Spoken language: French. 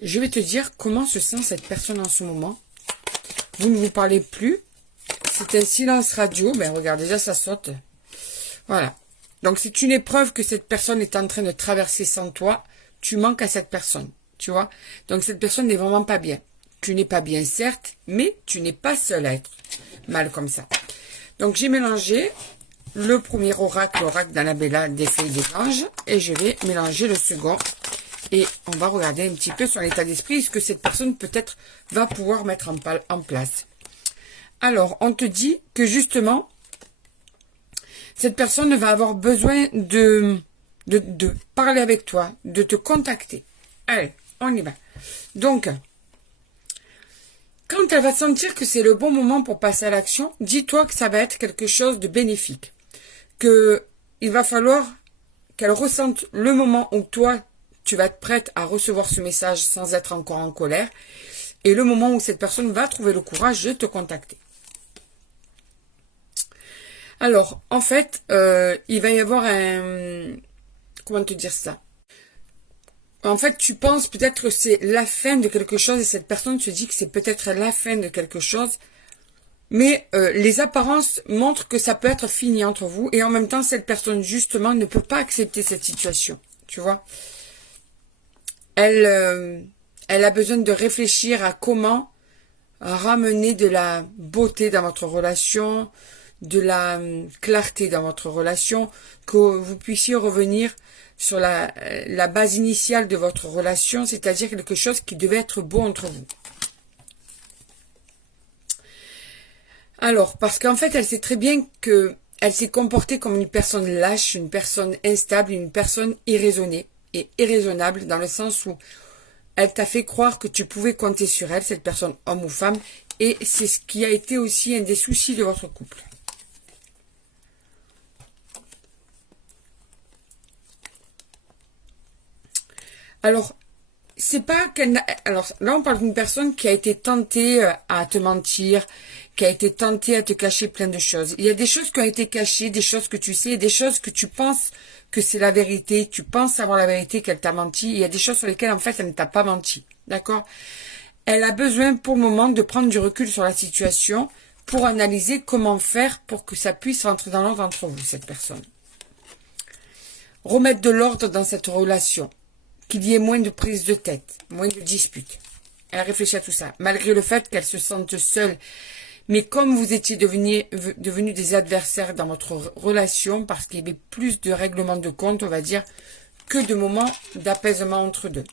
Je vais te dire comment se sent cette personne en ce moment. Vous ne vous parlez plus. C'est un silence radio. Ben regarde, déjà ça saute. Voilà. Donc c'est une épreuve que cette personne est en train de traverser sans toi. Tu manques à cette personne. Tu vois. Donc cette personne n'est vraiment pas bien. Tu n'es pas bien certes, mais tu n'es pas seul à être mal comme ça. Donc j'ai mélangé le premier oracle, l'oracle d'Annabella des fées et des anges. Et je vais mélanger le second. Et on va regarder un petit peu sur l'état d'esprit, ce que cette personne peut-être va pouvoir mettre en place. Alors, on te dit que justement, cette personne va avoir besoin de parler avec toi, de te contacter. Allez, on y va. Donc, quand elle va sentir que c'est le bon moment pour passer à l'action, dis-toi que ça va être quelque chose de bénéfique. Que il va falloir qu'elle ressente le moment où toi, tu vas être prête à recevoir ce message sans être encore en colère. Et le moment où cette personne va trouver le courage de te contacter. Alors, en fait, il va y avoir un... Comment te dire ça? En fait, tu penses peut-être que c'est la fin de quelque chose et cette personne te dit que c'est peut-être la fin de quelque chose. Mais les apparences montrent que ça peut être fini entre vous. Et en même temps, cette personne, justement, ne peut pas accepter cette situation. Tu vois? Elle a besoin de réfléchir à comment ramener de la beauté dans votre relation, de la clarté dans votre relation, que vous puissiez revenir sur la base initiale de votre relation, c'est-à-dire quelque chose qui devait être beau entre vous. Alors, parce qu'en fait, elle sait très bien que elle s'est comportée comme une personne lâche, une personne instable, une personne irraisonnée et irraisonnable, dans le sens où elle t'a fait croire que tu pouvais compter sur elle, cette personne, homme ou femme, et c'est ce qui a été aussi un des soucis de votre couple. Alors, c'est pas qu'elle... Alors, là, on parle d'une personne qui a été tentée à te mentir, qui a été tentée à te cacher plein de choses. Il y a des choses qui ont été cachées, des choses que tu sais, des choses que tu penses que c'est la vérité. Tu penses savoir la vérité, qu'elle t'a menti. Il y a des choses sur lesquelles, en fait, elle ne t'a pas menti. D'accord? Elle a besoin, pour le moment, de prendre du recul sur la situation pour analyser comment faire pour que ça puisse rentrer dans l'ordre entre vous, cette personne. Remettre de l'ordre dans cette relation. Qu'il y ait moins de prise de tête, moins de disputes. Elle réfléchit à tout ça, malgré le fait qu'elle se sente seule. Mais comme vous étiez devenus des adversaires dans votre relation, parce qu'il y avait plus de règlements de compte, on va dire, que de moments d'apaisement entre deux.